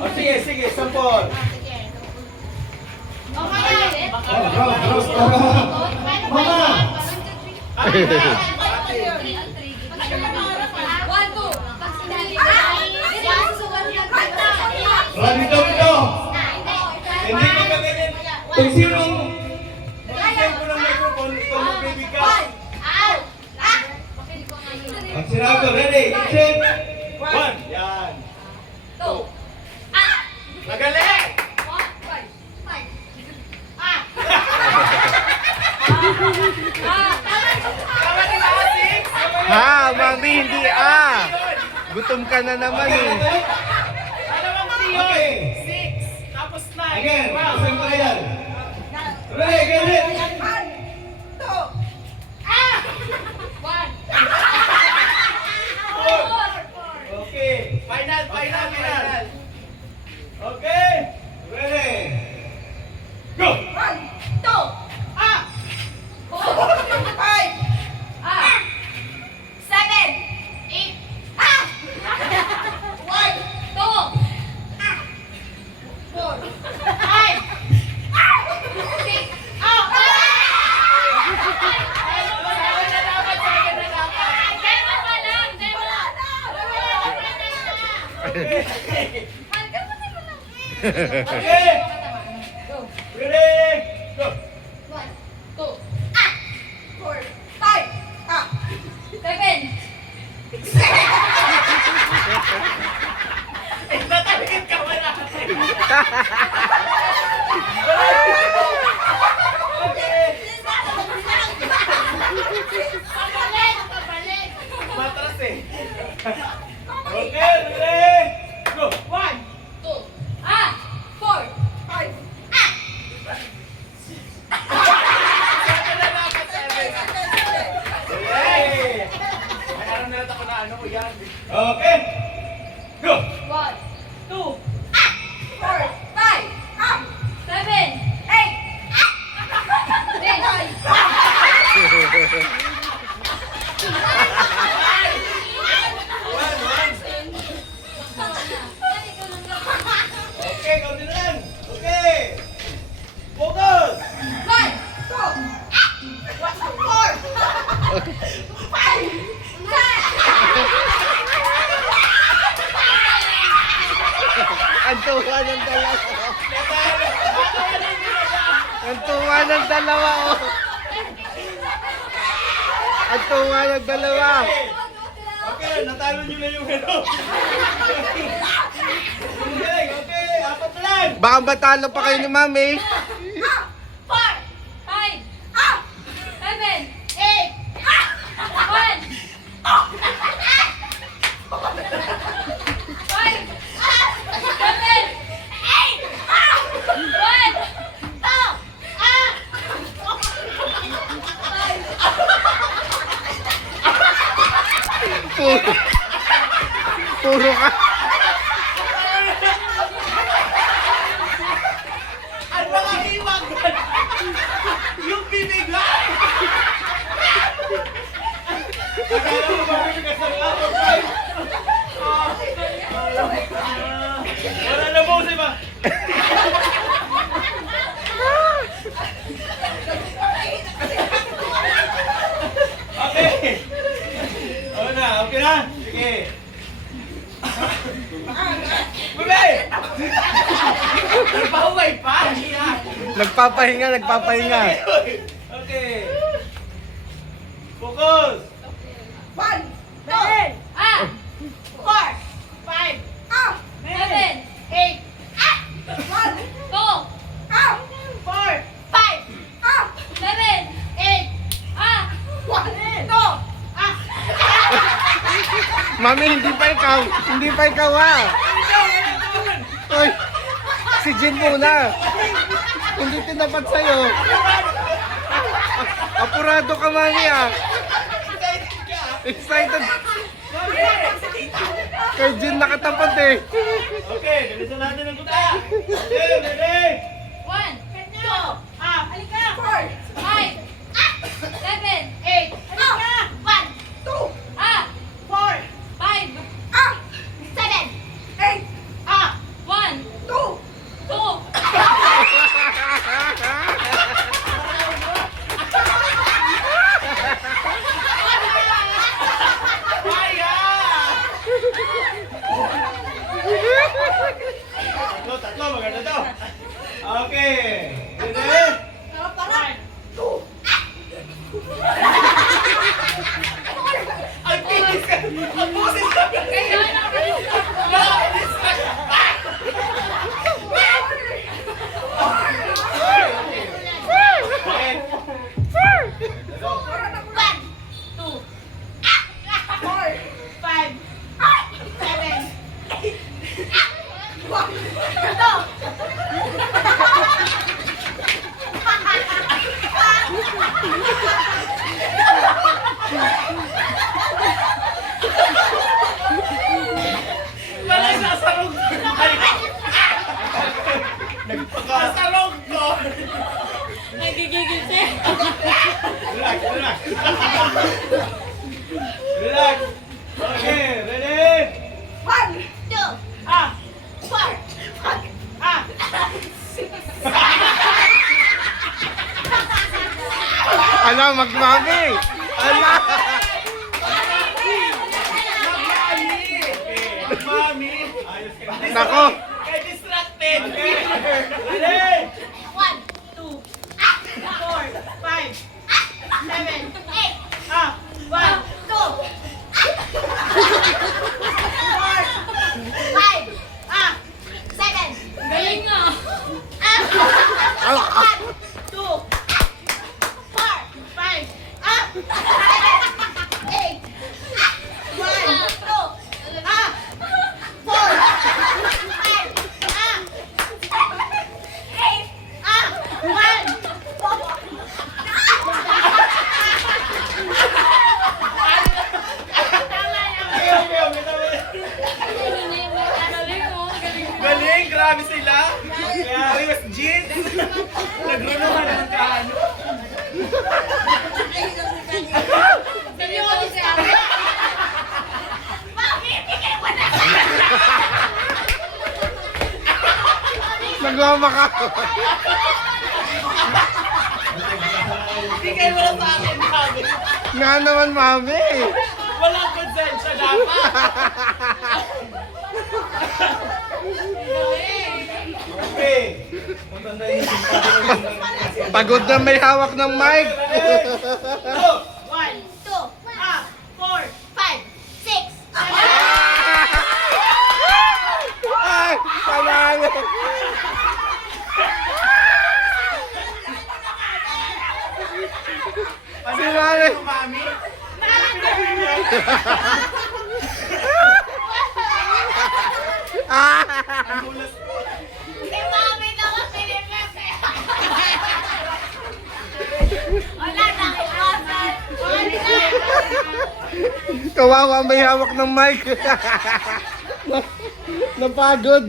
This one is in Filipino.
O sige, sige, sampol. Dito. Hindi ko ba ganyan? Kung sinong magiging ko ng microphone, ikaw magbibigay. Ang sinabi, ready, set, one. Yan. Magaling! Ha, mami, hindi Gutom ka na naman eh. Okay. 6, tapos 9. Again, isang pa yan. Ready, get it! Okay. Final. Okay. Ready. Go! Okay. Ready. Go! Tatagin ka wala. Matras eh. Okay, ready. Go! 1. Hey! May alam na ako na ano yan. Okay. Go! 2. Okay, konti na lang. Okay. Focus! Ang tuwa ng dalawa. Ang tuwa ng dalawa. Ang tuwa ng dalawa. Okay, natalo nyo na yung ano. Okay, okay. Apat na lang. Baka matalo pa kayo ni mami. Puro ka. Ang mga himag! Yung bibigay! Akala mo mabibigas ng apat, five. Wala na po, si ba? Okay. Okay na, okay na. Sige. Bebe! Nagpahuway pa! Nagpapahinga. Okay. Focus! 1. Mami, hindi pa ikaw. Hindi pa ikaw Uy, si Jin muna. Hindi tinapat sa'yo. Apurado ka, mami Excited. Kay Jin nakatapat eh. Okay, bilisan natin ang kuta. Okay, ready? 4. 5. 7. 8. 1. 4 na to. Okay. Ready? Ang bilis ka! Ang boses ka! Nakakainis ka! Okay. Wala sasarog! Sasarog ko! Nagigigil siya. Relax, relax. Relax. Okay, ready? Ah! Ah! Ala, magmami! Ala! Mami! Ayos ka. Nako! Kaya distracted! Ready? 1, 2, 3, 4, 5, 7, 8! Ah! 1, 2! Galing nga. 2, 4, 5, 8! 1, 2, 4, 5, Galing mo. Galing mo. Galing! Grabe sila! Kaya was jeans! Nagrunuhan ng kaano. Seryoso siya. Nagmamaka! Bigay mo na sa akin, mami! Nga naman, mami! Walang konsensya dapat! Okay. Matanda yung simpati. Pagod na may hawak ng mic! Go! 1, 2, 4, 5, 6, 7, Ay! Panalo! Si mami! Mami! Ang bulas ko! Kawawa may hawak ng mic! Napagod!